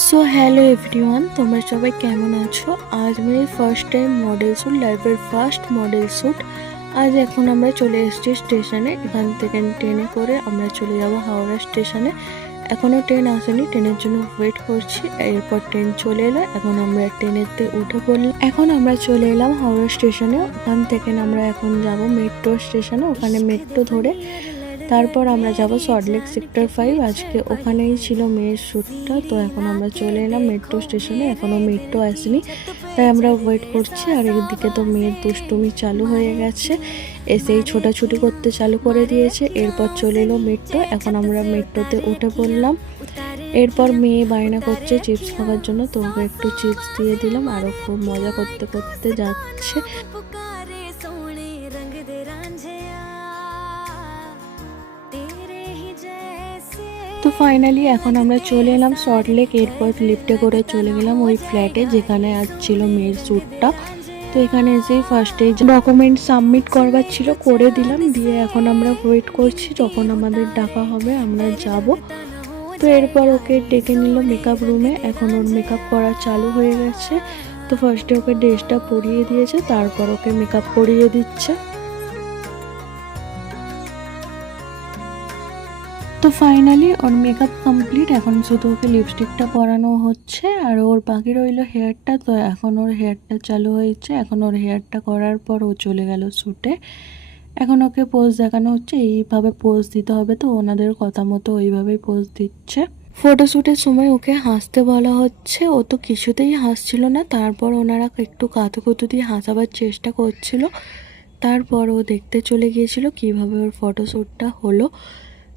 So hello everyone তোমরা সবাই কেমন আছো। আজ মেরি ফার্স্ট টাইম মডেল শ্যুট, লাইফের ফার্স্ট মডেল শ্যুট। আজ এখন আমরা চলে এসেছি স্টেশনে। এখান থেকে ট্রেনে করে আমরা চলে যাব হাওড়া স্টেশনে। এখনও ট্রেন আসেনি, ট্রেনের জন্য ওয়েট করছি। এরপর ট্রেন চলে এলো, এখন আমরা ট্রেনেতে উঠে পড়লাম। এখন আমরা চলে এলাম হাওড়া স্টেশনে। ওখান থেকে আমরা এখন যাব মেট্রো স্টেশনে। ওখানে মেট্রো ধরে তারপর আমরা যাব সল্টলেক সেক্টর 5। আজকে ওখানেই ছিল মেয়ের শ্যুটটা। তো এখন আমরা চলে এলাম মেট্রো স্টেশনে। এখনও মেট্রো আসেনি, তাই আমরা ওয়েট করছি। আর এদিকে তো মেয়ের দুষ্টুমি চালু হয়ে গেছে, এসেই ছোটাছুটি করতে চালু করে দিয়েছে। এরপর চলে এলো মেট্রো। এখন আমরা মেট্রোতে উঠে পড়লাম। এরপর মেয়ে বায়না করছে চিপস খাওয়ার জন্য, তো ওকে একটু চিপস দিয়ে দিলাম। আরও খুব মজা করতে করতে যাচ্ছে। তো ফাইনালি এখন আমরা চলে এলাম সল্টলেক। এরপর লিফটে করে চলে গেলাম ওই ফ্ল্যাটে যেখানে আজ ছিল মেয়ের শ্যুটটা। তো এখানে এসেই ফার্স্টে ডকুমেন্ট সাবমিট করবার ছিল, করে দিলাম। দিয়ে এখন আমরা ওয়েট করছি যখন আমাদের ডাকা হবে আমরা যাব। তো এরপর ওকে ডেকে নিল মেকআপ রুমে। এখন ওর মেকআপ করা চালু হয়ে গেছে। তো ফার্স্টে ওকে ড্রেসটা পরিয়ে দিয়েছে, তারপর ওকে মেকআপ করিয়ে দিচ্ছে। তো ফাইনালি ওর মেকআপ কমপ্লিট। এখন শুধু ওকে লিপস্টিকটা পরানো হচ্ছে আর ওর বাকি রইল হেয়ারটা। তো এখন ওর হেয়ারটা চালু হয়েছে। এখন ওর হেয়ারটা করার পর ও চলে গেল শ্যুটে। এখন ওকে পোজ দেখানো হচ্ছে, এইভাবে পোজ দিতে হবে। তো ওনাদের কথা মতো ওইভাবেই পোজ দিচ্ছে। ফটোশ্যুটের সময় ওকে হাসতে বলা হচ্ছে, ও তো কিছুতেই হাসছিল না। তারপর ওনারা একটু কাতুকুতু দিয়ে হাসাবার চেষ্টা করছিল। তারপর ও দেখতে চলে গিয়েছিল কিভাবে ওর ফটোশ্যুটটা হলো।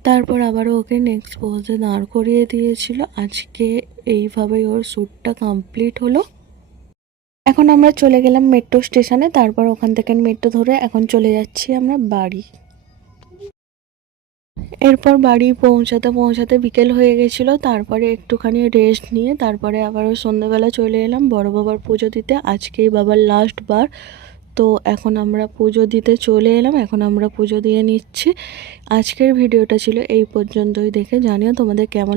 তারপর আবারও ওকে নেক্সট পোজে দাঁড় করিয়ে দিয়েছিল। আজকে এইভাবেই ওর শ্যুটটা কমপ্লিট হলো। এখন আমরা চলে গেলাম মেট্রো স্টেশনে। তারপর ওখান থেকে মেট্রো ধরে এখন চলে যাচ্ছি আমরা বাড়ি। এরপর বাড়ি পৌঁছাতে পৌঁছাতে বিকেল হয়ে গেছিলো। তারপরে একটুখানি রেস্ট নিয়ে তারপরে আবারও সন্ধ্যেবেলা চলে এলাম বড় বাবার পুজো দিতে। আজকেই বাবার লাস্ট বার। তো এখন আমরা পুজো দিতে চলে এলাম। এখন আমরা পুজো দিয়ে নিচ্ছি। আজকের ভিডিওটা ছিল এই পর্যন্তই। দেখে জানিও তোমাদের কেমন